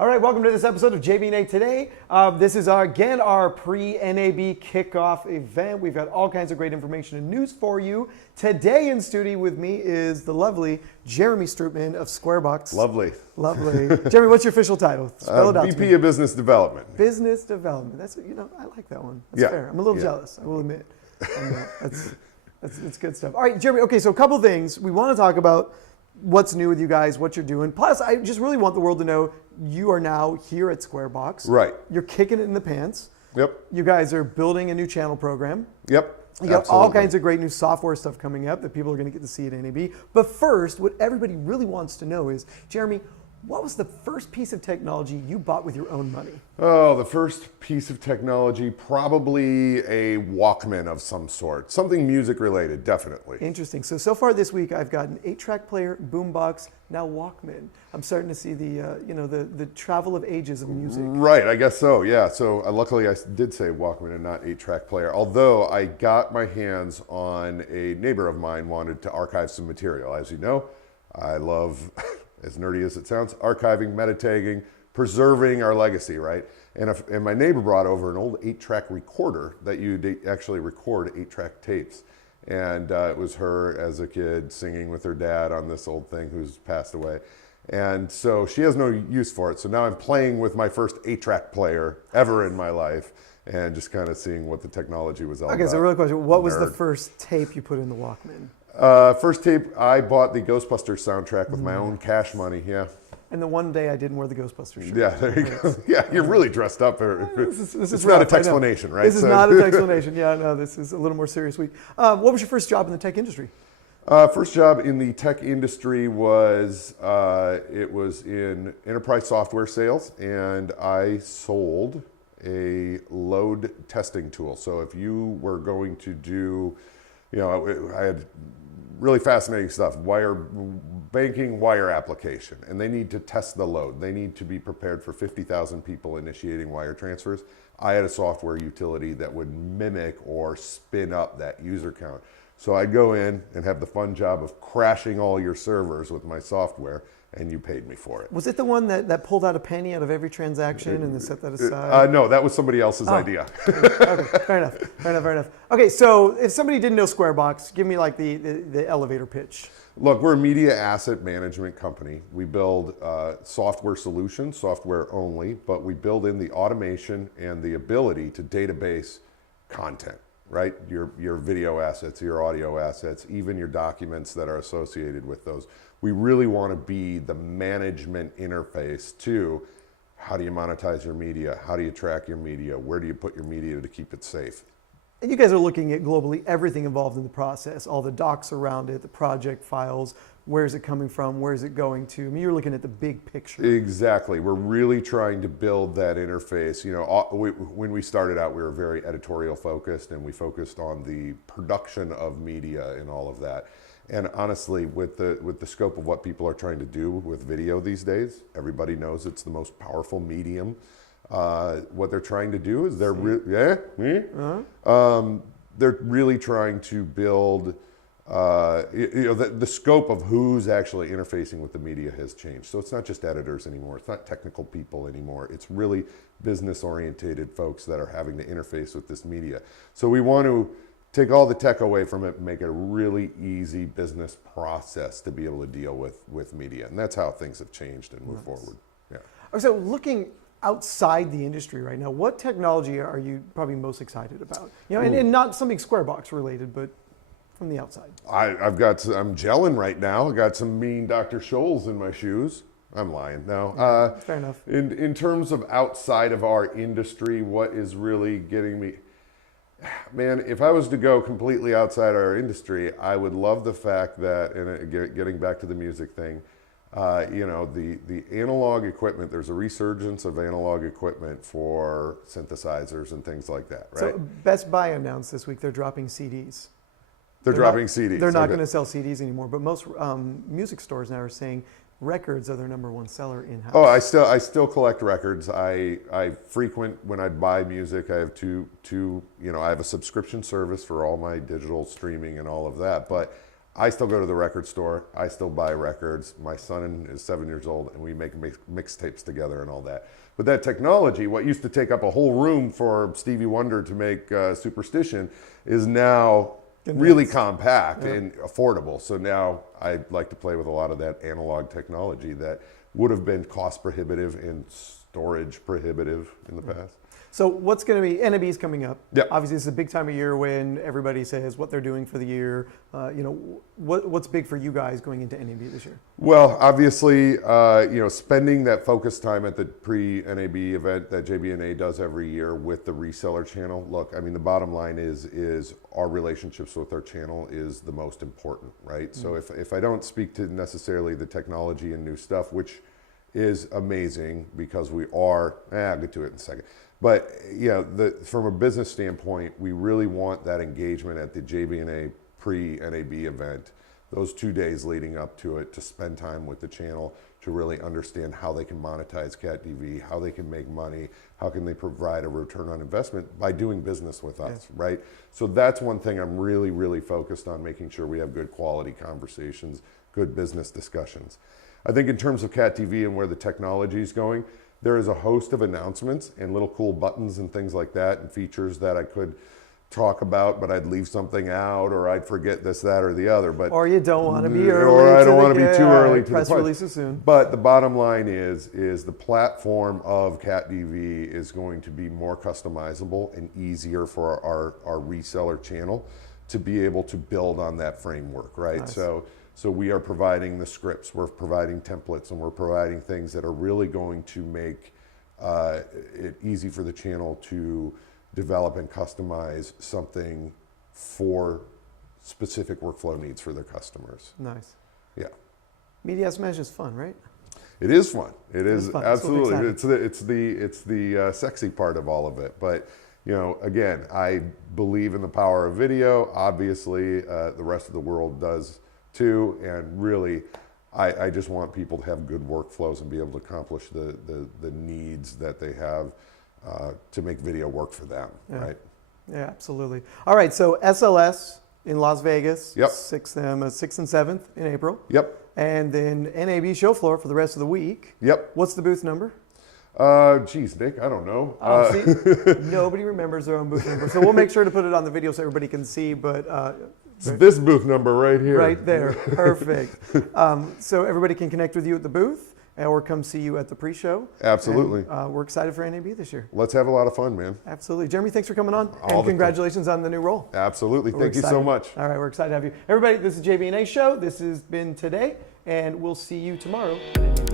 All right, welcome to this episode of JB&A Today. This is again our pre-NAB kickoff event. We've got all kinds of great information and news for you. Today in studio with me is the lovely Jeremy Strootman of Squarebox. Lovely. Jeremy, what's your official title? Spell it out VP of Business Development. Business Development. That's, I like that one. That's fair. I'm a little jealous, I will admit. That's good stuff. All right, Jeremy, okay, so a couple things. We want to talk about what's new with you guys, what you're doing. Plus, I just really want the world to know you are now here at Squarebox. Right. You're kicking it in the pants. Yep. You guys are building a new channel program. Yep. You got all kinds of great new software stuff coming up that people are going to get to see at NAB. But first, what everybody really wants to know is, Jeremy, what was the first piece of technology you bought with your own money? Oh, the first piece of technology, probably a Walkman of some sort. Something music related, definitely. Interesting. So far this week, I've got an 8-track player, boombox, now Walkman. I'm starting to see the travel of ages of music. Right, I guess so, yeah. So luckily I did say Walkman and not 8-track player. Although I got my hands on a neighbor of mine wanted to archive some material. As you know, I love... as nerdy as it sounds, archiving, meta-tagging, preserving our legacy, right? And my neighbor brought over an old 8-track recorder that you'd actually record 8-track tapes. And it was her as a kid singing with her dad on this old thing who's passed away. And so she has no use for it. So now I'm playing with my first 8-track player ever in my life and just kind of seeing what the technology was all about. Okay, so real question, what was the first tape you put in the Walkman? First tape, I bought the Ghostbusters soundtrack with my own cash money, yeah. And the one day I didn't wear the Ghostbusters shirt. Yeah, there you go. Yeah, you're really dressed up. This is it's not a textplanation, right? This is not a textplanation. Yeah, no, this is a little more serious week. What was your first job in the tech industry? First job in the tech industry was, it was in enterprise software sales, and I sold a load testing tool. So if you were going to do, I had really fascinating stuff, banking wire application, and they need to test the load. They need to be prepared for 50,000 people initiating wire transfers. I had a software utility that would mimic or spin up that user count. So I'd go in and have the fun job of crashing all your servers with my software, and you paid me for it. Was it the one that pulled out a penny out of every transaction and then set that aside? No, that was somebody else's idea. Okay, fair enough. Okay, so if somebody didn't know Squarebox, give me like the elevator pitch. Look, we're a media asset management company. We build software solutions, software only, but we build in the automation and the ability to database content, right? Your video assets, your audio assets, even your documents that are associated with those. We really want to be the management interface to how do you monetize your media? How do you track your media? Where do you put your media to keep it safe? And you guys are looking at globally everything involved in the process, all the docs around it, the project files, where's it coming from, where's it going to? I mean, you're looking at the big picture. Exactly. We're really trying to build that interface. When we started out, we were very editorial focused, and we focused on the production of media and all of that. And honestly, with the scope of what people are trying to do with video these days, everybody knows it's the most powerful medium. What they're trying to do is they're really trying to build. The scope of who's actually interfacing with the media has changed. So it's not just editors anymore. It's not technical people anymore. It's really business-oriented folks that are having to interface with this media. So we want to take all the tech away from it and make it a really easy business process to be able to deal with media. And that's how things have changed and moved forward. Yeah. So looking outside the industry right now, what technology are you probably most excited about? And not something Squarebox related, but from the outside. I'm gelling right now. I got some mean Dr. Scholl's in my shoes. I'm lying. No. Fair enough. In terms of outside of our industry, what is really getting me... Man, if I was to go completely outside our industry, I would love the fact that, and getting back to the music thing, the analog equipment, there's a resurgence of analog equipment for synthesizers and things like that, right? So Best Buy announced this week they're dropping CDs. They're dropping CDs. They're not going to sell CDs anymore, but most music stores now are saying records are their #1 seller in-house. Oh, I still collect records. I frequent when I buy music. I have I have a subscription service for all my digital streaming and all of that. But I still go to the record store. I still buy records. My son is 7 years old, and we make mixtapes together and all that. But that technology, what used to take up a whole room for Stevie Wonder to make Superstition, is now really compact and affordable. So now I like to play with a lot of that analog technology that would have been cost prohibitive and storage prohibitive in the past. So what's going to be, NAB's coming up. Yep. Obviously, it's a big time of year when everybody says what they're doing for the year. What's big for you guys going into NAB this year? Well, obviously, spending that focus time at the Pre-NAB event that JB&A does every year with the reseller channel. Look, I mean, the bottom line is our relationships with our channel is the most important, right? Mm-hmm. So if I don't speak to necessarily the technology and new stuff, which is amazing because we are, I'll get to it in a second. But from a business standpoint, we really want that engagement at the JB&A Pre-NAB event, those 2 days leading up to it, to spend time with the channel, to really understand how they can monetize CatDV, how they can make money, how can they provide a return on investment by doing business with us, right? So that's one thing I'm really, really focused on, making sure we have good quality conversations, good business discussions. I think in terms of CatDV and where the technology is going, there is a host of announcements and little cool buttons and things like that and features that I could talk about, but I'd leave something out, or I'd forget this, that, or the other. But or you don't want to be early. Or I don't want to be too early to press the releases soon. But the bottom line is the platform of CatDV is going to be more customizable and easier for our reseller channel to be able to build on that framework, right? Nice. So we are providing the scripts, we're providing templates, and we're providing things that are really going to make it easy for the channel to develop and customize something for specific workflow needs for their customers. Nice. Yeah. Media Smash is fun, right? It is fun. It is fun. absolutely. It's the sexy part of all of it. But again, I believe in the power of video. Obviously, the rest of the world does too, and really, I just want people to have good workflows and be able to accomplish the needs that they have to make video work for them, right? Yeah, absolutely. All right, so SLS in Las Vegas, yep. 6th and 7th in April. Yep. And then NAB show floor for the rest of the week. Yep. What's the booth number? Geez, Nick, I don't know. See, nobody remembers their own booth number, so we'll make sure to put it on the video so everybody can see, but... It's this booth number right here. Right there. Perfect. So everybody can connect with you at the booth or come see you at the pre-show. Absolutely. And, we're excited for NAB this year. Let's have a lot of fun, man. Absolutely. Jeremy, thanks for coming on. And congratulations on the new role. Absolutely. Thank you so much. All right. We're excited to have you. Everybody, this is JB&A Show. This has been today, and we'll see you tomorrow at NAB.